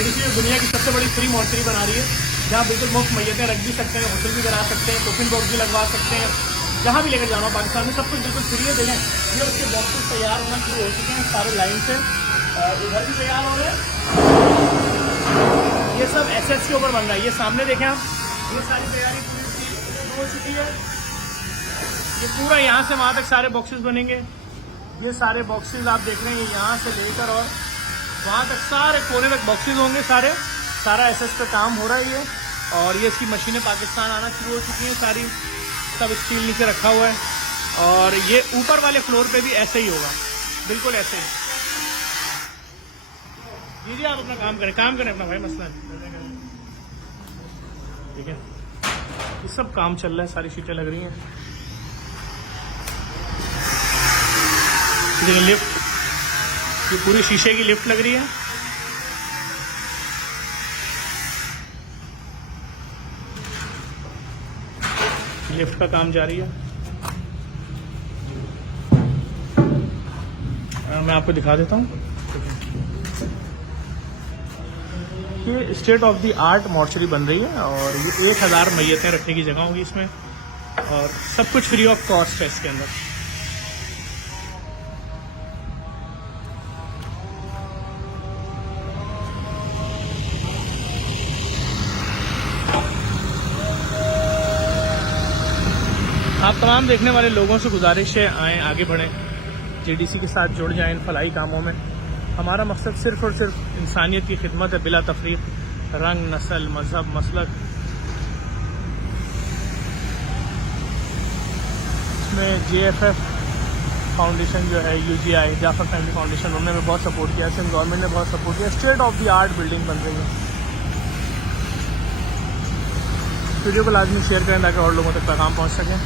JDC दुनिया की सबसे बड़ी फ्री मॉर्चरी बना रही है, जहाँ बिल्कुल मुफ्त मैयतें रख भी सकते हैं, होटल भी करा सकते हैं, कोफिन बॉक्स भी लगवा सकते हैं, जहाँ भी लेकर जाना हो पाकिस्तान में सब कुछ बिल्कुल फ्री है। देखें ये उसके बॉक्सेस तैयार होना शुरू हो चुके हैं सारे लाइन से, इधर भी तैयार हो रहे हैं। ये सब एसएस के ऊपर बन रहा है। ये सामने देखें आप, ये सारी तैयारी पूरी हो चुकी है। ये पूरा यहाँ से वहाँ तक सारे बॉक्सेस बनेंगे। ये सारे बॉक्सेस आप देख रहे हैं, यहाँ से लेकर और वहाँ तक सारे कोने तक बॉक्सेस होंगे सारे। सारा एसएस पे काम हो रहा है ये। और ये इसकी मशीनें पाकिस्तान आना शुरू हो चुकी हैं सारी, सब स्टील नीचे रखा हुआ है। और ये ऊपर वाले फ्लोर पे भी ऐसे ही होगा, बिल्कुल ऐसे ही। जी आप अपना काम करें अपना भाई, मसला नहीं, ठीक है। ये सब काम चल रहा है, सारी शीटें लग रही हैं। लिफ्ट, ये पूरी शीशे की लिफ्ट लग रही है। लिफ्ट का काम जारी है। मैं आपको दिखा देता हूँ। ये state of the art mortuary बन रही है और ये 1000 मैयतें रखने की जगह होगी इसमें, और सब कुछ फ्री ऑफ कॉस्ट है इसके अंदर। आप तमाम देखने वाले लोगों से गुजारिश है, आएँ आगे बढ़ें, जेडीसी के साथ जुड़ जाएं इन फलाई कामों में। हमारा मकसद सिर्फ़ और सिर्फ इंसानियत की खिदमत है, बिला तफरीक, रंग, नस्ल, मजहब, मसलक। इसमें JFF फाउंडेशन जो है, UGI जाफर फैमिली फाउंडेशन, उन्होंने भी बहुत सपोर्ट किया, सिंध गवर्नमेंट ने बहुत सपोर्ट किया। State of the art building बन रही है। वीडियो को लाजमी शेयर करें ताकि और लोगों तक पैगाम पहुँच सकें।